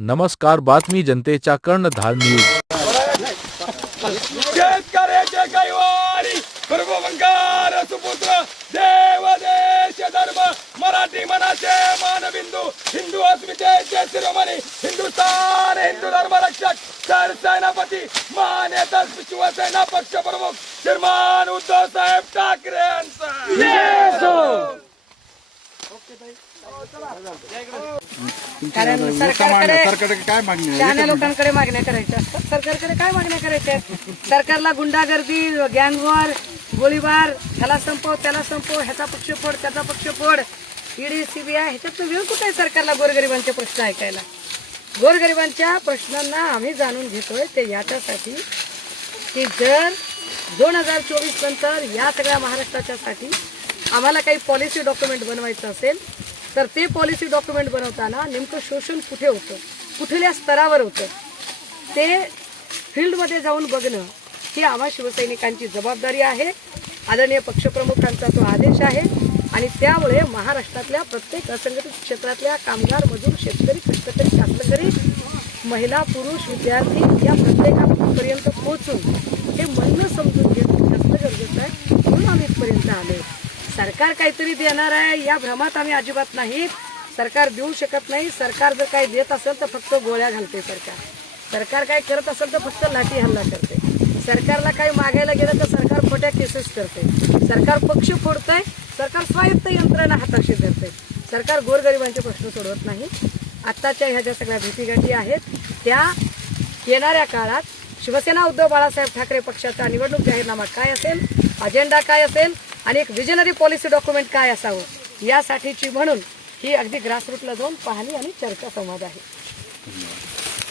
नमस्कार, बातमी जनतेच्या कर्णधार न्यूज। शेतकऱ्याचे कैवारी सर्वंकार सुपुत्र देव देश धर्म मराठी मनाचे मानबिंदू हिंदू अस्मितेचे शिरोमणी हिंदुस्थान हिंदू धर्म रक्षक सरसेनापती मान्यता शिवसेना पक्ष प्रमुख श्रीमान उद्धव साहेब ठाकरे यांचा कारण सरकारकडे काय मागणी शहाण्या लोकांकडे मागण्या करायच्या असतात। सरकारकडे काय मागण्या करायच्या आहेत? सरकारला गुंडागर्दी, गँगवॉर, गोळीबार, ह्याला संपव त्याला संपव, ह्याचा पक्ष फोड त्याचा पक्ष फोड, ईडी सीबीआय, ह्याच्यात वेळ कुठे आहे सरकारला गोरगरिबांचे प्रश्न ऐकायला? गोरगरिबांच्या प्रश्नांना आम्ही जाणून घेतोय ते याच्यासाठी की जर 2024 नंतर या सगळ्या महाराष्ट्राच्यासाठी आम्हाला काही पॉलिसी डॉक्युमेंट बनवायचं असेल तर ते पॉलिसी डॉक्युमेंट बनवताना नेमकं शोषण कुठे होतं, कुठल्या स्तरावर होतं, ते फील्डमध्ये जाऊन बघणं ही आम्हा शिवसैनिकांची जबाबदारी आहे। आदरणीय पक्षप्रमुखांचा तो आदेश आहे आणि त्यामुळे महाराष्ट्रातल्या प्रत्येक असंघटित क्षेत्रातल्या कामगार, मजूर, शेतकरी, कष्टकरी, कास्तकरी, महिला, पुरुष, विद्यार्थी या प्रत्येकापर्यंत पोहोचून हे म्हणणं समजून घेणं जास्त गरजेचं आहे। म्हणून आम्ही इथपर्यंत आलो। सरकार काहीतरी देणार आहे या भ्रमात आम्ही अजिबात नाही। सरकार देऊ शकत नाही। सरकार जर काही देत असेल तर फक्त गोळ्या घालते। सरकार काय करत असेल तर फक्त लाठी हल्ला करते। सरकारला काही मागायला गेलं तर सरकार खोट्या केसेस करते। सरकार पक्ष फोडतंय, सरकार स्वायत्त यंत्रणा हाताशी धरते। सरकार गोरगरिबांचे प्रश्न सोडवत नाही। आत्ताच्या ह्या ज्या सगळ्या भेटीगाठी आहेत त्या येणाऱ्या काळात शिवसेना उद्धव बाळासाहेब ठाकरे पक्षाचा निवडणूक जाहीरनामा काय असेल, अजेंडा काय असेल आणि एक विजनरी पॉलिसी डॉक्युमेंट काय असावं यासाठीची म्हणून ही अगदी ग्रासरूटला जाऊन पाहणी आणि चर्चा संवाद आहे।